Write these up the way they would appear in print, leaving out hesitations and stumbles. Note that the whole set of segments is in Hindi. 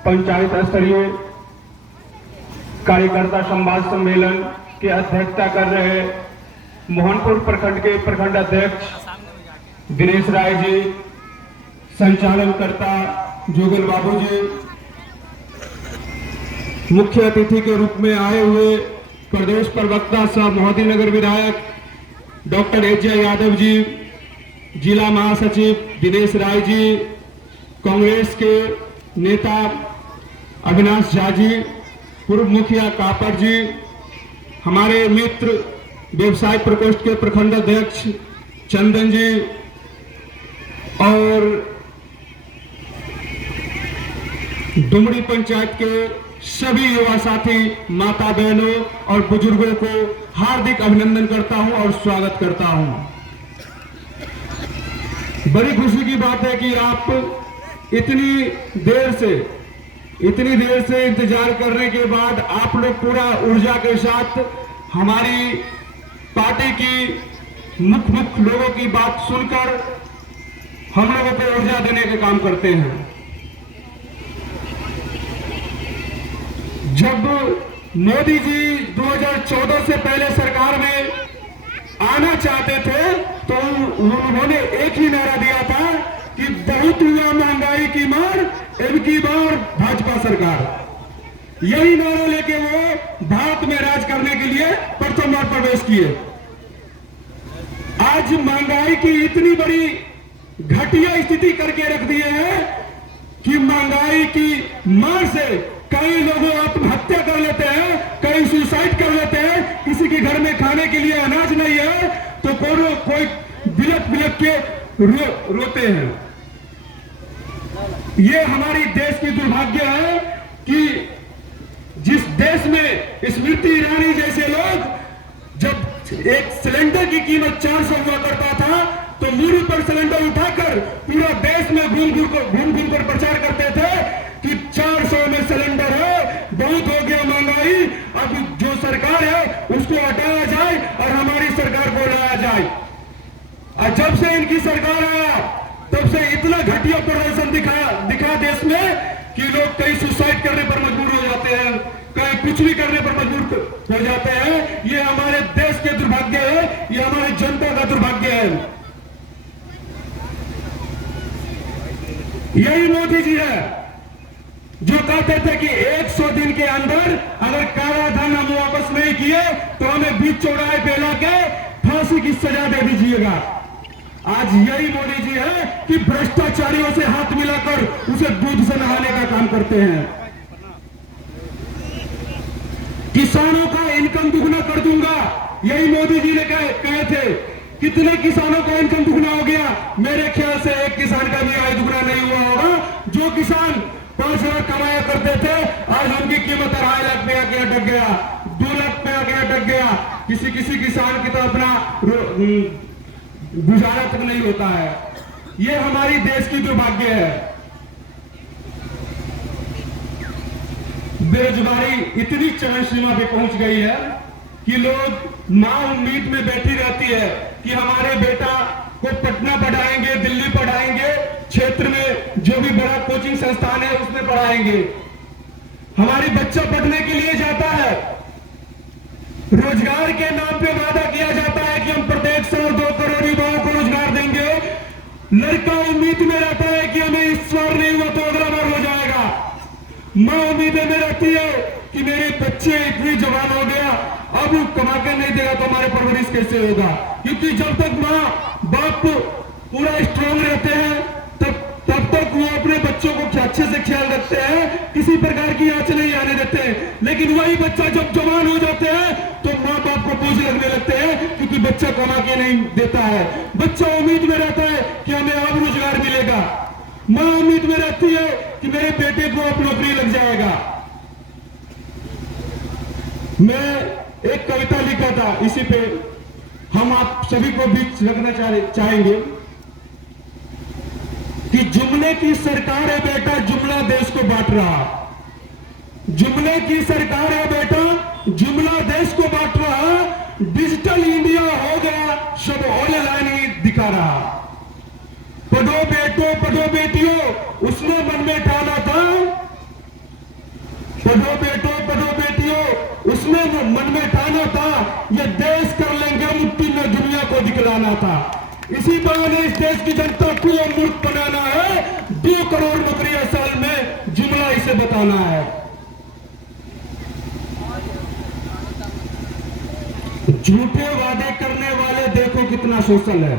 पंचायत स्तरीय कार्यकर्ता संवाद सम्मेलन की अध्यक्षता कर रहे मोहनपुर प्रखंड के प्रखंड अध्यक्ष दिनेश राय जी, संचालनकर्ता जोगल बाबू जी, मुख्य अतिथि के रूप में आए हुए प्रदेश प्रवक्ता सह मोहद्दीनगर विधायक डॉक्टर एजे यादव जी, जिला महासचिव दिनेश राय जी, कांग्रेस के नेता अविनाश झा जी, पूर्व मुखिया कापर जी, हमारे मित्र व्यवसाय प्रकोष्ठ के प्रखंड अध्यक्ष चंदन जी और डुमरी पंचायत के सभी युवा साथी, माता बहनों और बुजुर्गों को हार्दिक अभिनंदन करता हूं और स्वागत करता हूं। बड़ी खुशी की बात है कि आप इतनी देर से इंतजार करने के बाद आप लोग पूरा ऊर्जा के साथ हमारी पार्टी की मुख्य लोगों की बात सुनकर हम लोगों को ऊर्जा देने का काम करते हैं। जब मोदी जी 2014 से पहले सरकार में आना चाहते थे तो उन्होंने एक ही नारा दिया था कि बहुत हुआ महंगाई की मार, इनकी बार भाजपा सरकार। यही नारा लेके वो भारत में राज करने के लिए प्रथम बार प्रवेश किए। आज महंगाई की इतनी बड़ी घटिया स्थिति करके रख दिए हैं कि महंगाई की मार से कई लोग आत्महत्या कर लेते हैं, कई सुसाइड कर लेते हैं। किसी के घर में खाने के लिए अनाज नहीं है तो कोई बिलक के रोते हैं। ये हमारी देश की दुर्भाग्य है कि जिस देश में स्मृति ईरानी जैसे लोग, जब एक सिलेंडर की कीमत 400 हुआ करता था तो मूरी पर सिलेंडर उठाकर पूरा देश में घूम कर प्रचार करते थे कि 400 में सिलेंडर है, बहुत हो गया महंगाई, अब जो सरकार है उसको हटाया जाए और हमारी सरकार को लाया जाए। और जब से इनकी सरकार आया तब से इतना घटिया प्रदर्शन दिखा देश में कि लोग कई सुसाइड करने पर मजबूर हो जाते हैं, कई कुछ भी करने पर मजबूर हो जाते हैं। ये हमारे देश के दुर्भाग्य है, ये हमारी जनता का दुर्भाग्य है। यही मोदी जी है जो कहते थे कि 100 दिन के अंदर अगर काला धन हम वापस नहीं किए तो हमें बीच चौराहे पे लाके फांसी की सजा दे दीजिएगा। आज यही मोदी जी है कि भ्रष्टाचारियों से हाथ मिलाकर उसे दूध से नहाने का काम करते हैं। किसानों का इनकम दुगना कर दूंगा, यही मोदी जी ने कहे थे। कितने किसानों का इनकम दुगना हो गया? मेरे ख्याल से एक किसान का भी आय दुगना नहीं हुआ होगा। जो किसान 5 लाख कमाया करते थे आज उनकी कीमत 2.5 लाख पे आके अटक गया, 2 लाख पे आके अटक गया। किसी किसान की तो अपना गुजारा तक नहीं होता है। ये हमारी देश की दुर्भाग्य है। बेरोजगारी इतनी चरम सीमा पे पहुंच गई है कि लोग मां उम्मीद में बैठी रहती है कि हमारे बेटा को पटना पढ़ाएंगे, दिल्ली पढ़ाएंगे, क्षेत्र में जो भी बड़ा कोचिंग संस्थान है उसमें पढ़ाएंगे। हमारी बच्चा पढ़ने के लिए जाता है, रोजगार के नाम पे वादा किया जाता है कि हम प्रत्येक साल 2 करोड़ युवाओं को रोजगार देंगे। लड़का उम्मीद में रहता है कि हमें इस बार नहीं हुआ तो अगला बार हो जाएगा। मां उम्मीद में रहती है कि मेरे बच्चे इतनी जवान हो गया, अब कमा के नहीं देगा तो हमारे परवरिश कैसे होगा। क्योंकि जब तक मां बाप पूरा स्ट्रांग रहते हैं तब तक वो अपने बच्चों को अच्छे से ख्याल रखते हैं, किसी प्रकार की आंच नहीं आने देते हैं। लेकिन वही बच्चा जब जवान हो जाते हैं तो माँ बाप को बोझ लगने लगते हैं क्योंकि बच्चा कमा के नहीं देता है। बच्चा उम्मीद में रहता है कि हमें अब रोजगार मिलेगा, माँ उम्मीद में रहती है कि मेरे बेटे को अब नौकरी लग जाएगा। मैं एक कविता लिखा था, इसी पे हम आप सभी को बीच रखना चाहेंगे कि जुमले की सरकार है बेटा, जुमला देश को बांट रहा। जुमले की सरकार है बेटा, जुमला देश को बांट रहा। डिजिटल इंडिया हो गया, सब ऑनलाइन ही दिखा रहा। पढ़ो बेटो पढ़ो बेटियों, उसने मन में ठाना था पढ़ो बेटो पढ़ो बेटियों, उसमें वो मन में ठाना था ये देश कर लेंगे मुट्ठी में दुनिया को दिखलाना था। इसी बहाने इस देश की जनता को मूर्ख बनाना है, 2 करोड़ नौकरियां साल में जुमला इसे बताना है। झूठे वादे करने वाले देखो कितना शोषण है,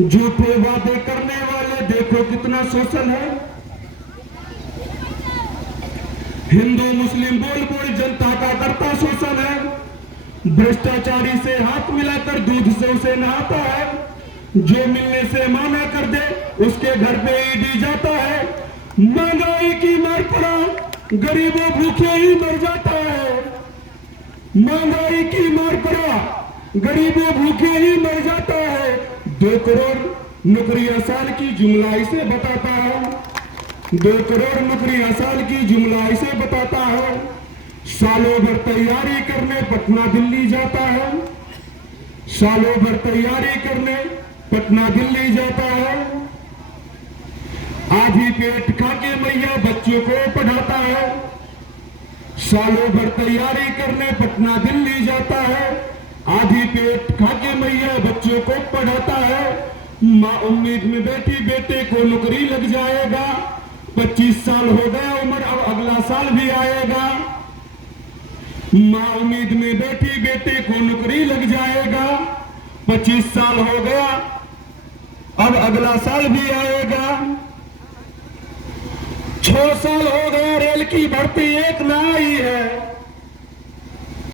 झूठे वादे करने वाले देखो कितना शोषण है। हिंदू मुस्लिम बोल बोल जनता का करता शोषण है। भ्रष्टाचारी से हाथ मिलाकर दूध से उसे नहाता है। जो मिलने से माना कर दे उसके घर पे ईडी जाता है। महंगाई की मार पड़ा गरीबों भूखे ही मर जाता है। महंगाई की मार पड़ा गरीबों भूखे ही मर जाता है। 2 करोड़ नौकरियां साल की जुमला इसे बताता है। 2 करोड़ नौकरियां साल की जुमला इसे बताता है। सालों भर तैयारी करने पटना दिल्ली जाता है। सालों भर तैयारी करने पटना दिल्ली जाता है। आधी पेट खा के मैया बच्चों को पढ़ाता है। सालों भर तैयारी करने पटना दिल्ली जाता है। आधी पेट खा के मैया बच्चों को पढ़ाता है। माँ उम्मीद में बैठी बेटे को नौकरी लग जाएगा। 25 साल हो गया उम्र, अब अगला साल भी आएगा। माँ उम्मीद में बैठी बेटे को नौकरी लग जाएगा। 25 साल हो गया, अब अगला साल भी आएगा। 6 साल हो गए रेल की भर्ती एक ना आई है।